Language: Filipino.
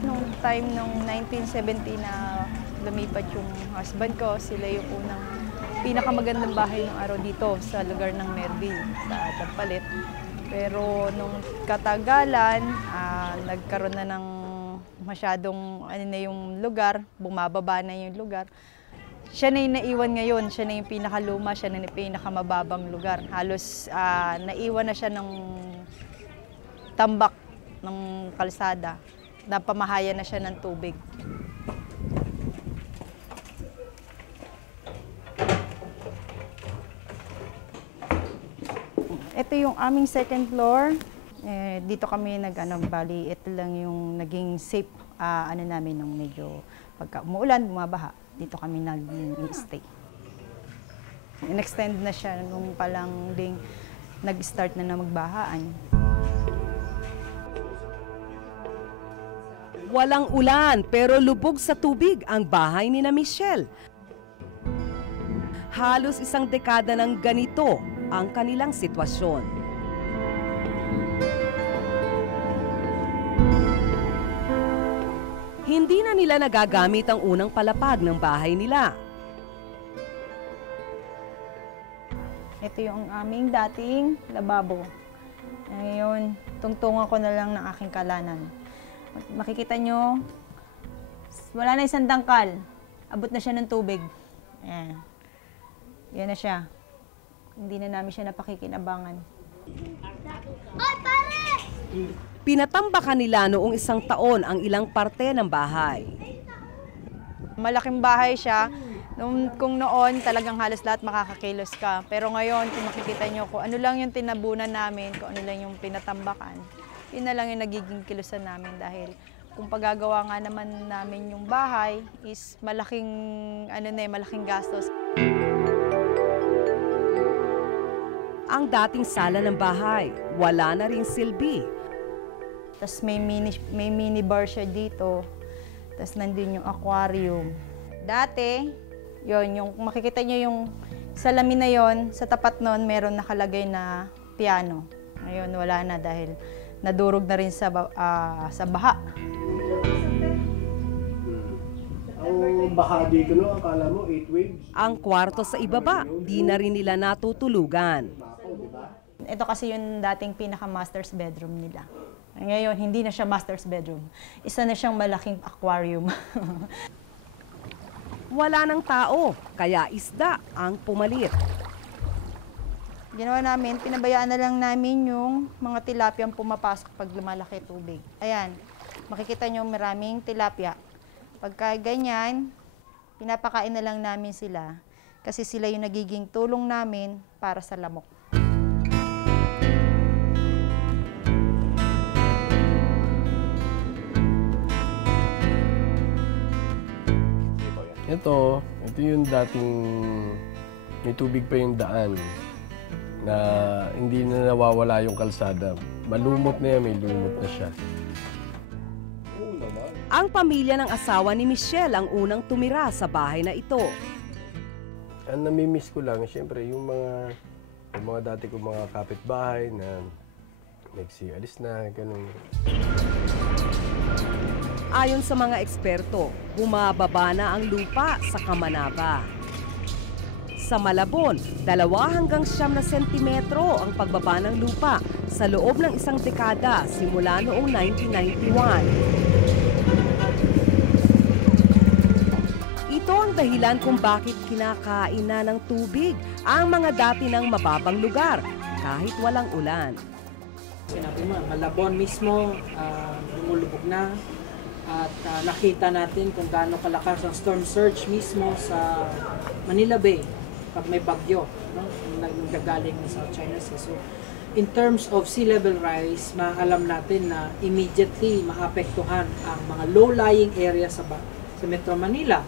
Nung time nung 1970 na lumipat yung husband ko, sila yung unang pinakamagandang bahay ng araw dito sa lugar ng Merville, sa Tampalit. Pero nung katagalan, nagkaroon na ng masyadong yung lugar, bumababa na yung lugar. Siya na yung naiwan ngayon, siya na yung pinakaluma, siya na yung pinakamababang lugar. Halos naiwan na siya ng tambak ng kalsada, napamahayan na siya ng tubig. Ito yung aming second floor. Dito kami bali, ito lang yung naging safe namin nung medyo pagka umuulan, bumabaha. Dito kami nag-stay. In-extend na siya nung palang ding nag-start na magbahaan. Walang ulan pero lubog sa tubig ang bahay ni na Michelle. Halos isang dekada ng ganito ang kanilang sitwasyon. Hindi na nila nagagamit ang unang palapag ng bahay nila. Ito yung aming dating lababo. Ngayon, tungtungan ko na lang ng aking kalanan. Makikita nyo, wala na isang dangkal. Abot na siya ng tubig. Ayan. Yan na siya. Hindi na namin siya napakikinabangan. Oy, pare! Pinatambakan nila noong isang taon ang ilang parte ng bahay. Malaking bahay siya. Kung noon, talagang halos lahat makakakilos ka. Pero ngayon, kung makikita nyo kung ano lang yung tinabunan namin, kung ano lang yung pinatambakan, yun na lang yung nagiging kilusan namin dahil kung pagagawa nga naman namin yung bahay is malaking, malaking gastos. Ang dating sala ng bahay, wala na ring silbi. Tapos may mini bar siya dito. Tapos nandun yung aquarium. Dati, yung makikita nyo yung salamin na yon, sa tapat nun meron nakalagay na piano. Ngayon wala na dahil nadurog na rin sa baha. Ang baha dito, no, akala mo 8 waves? Ang kwarto sa ibaba, di na rin nila natutulugan. Ito kasi yung dating pinaka-master's bedroom nila. Ngayon, hindi na siya master's bedroom. Isa na siyang malaking aquarium. Wala ng tao, kaya isda ang pumalit. Ginawa namin, pinabayaan na lang namin yung mga tilapiyang pumapasok pag lumalaki tubig. Ayan, makikita nyo maraming tilapia. Pagka ganyan, pinapakain na lang namin sila kasi sila yung nagiging tulong namin para sa lamok. Ito yung dating may tubig pa yung daan na hindi na nawawala yung kalsada. Malumot na yan, may lumot na siya. Ang pamilya ng asawa ni Michelle ang unang tumira sa bahay na ito. Ang namimiss ko lang, siyempre, yung mga dati kong mga kapitbahay na nagsialis na, ganun. Ayon sa mga eksperto, bumababa na ang lupa sa Kamanaba. Sa Malabon, 2 hanggang 9 na sentimetro ang pagbaba ng lupa sa loob ng isang dekada simula noong 1991. Ito ang dahilan kung bakit kinakain na ng tubig ang mga dati ng mababang lugar kahit walang ulan. Sinabi mo, Malabon mismo, lumulubog na. At nakita natin kung gaano kalakas ang storm surge mismo sa Manila Bay pag may bagyo, no? Nagagaling sa South China Sea. So, in terms of sea level rise, maalam natin na immediately maapektuhan ang mga low-lying areas sa Metro Manila.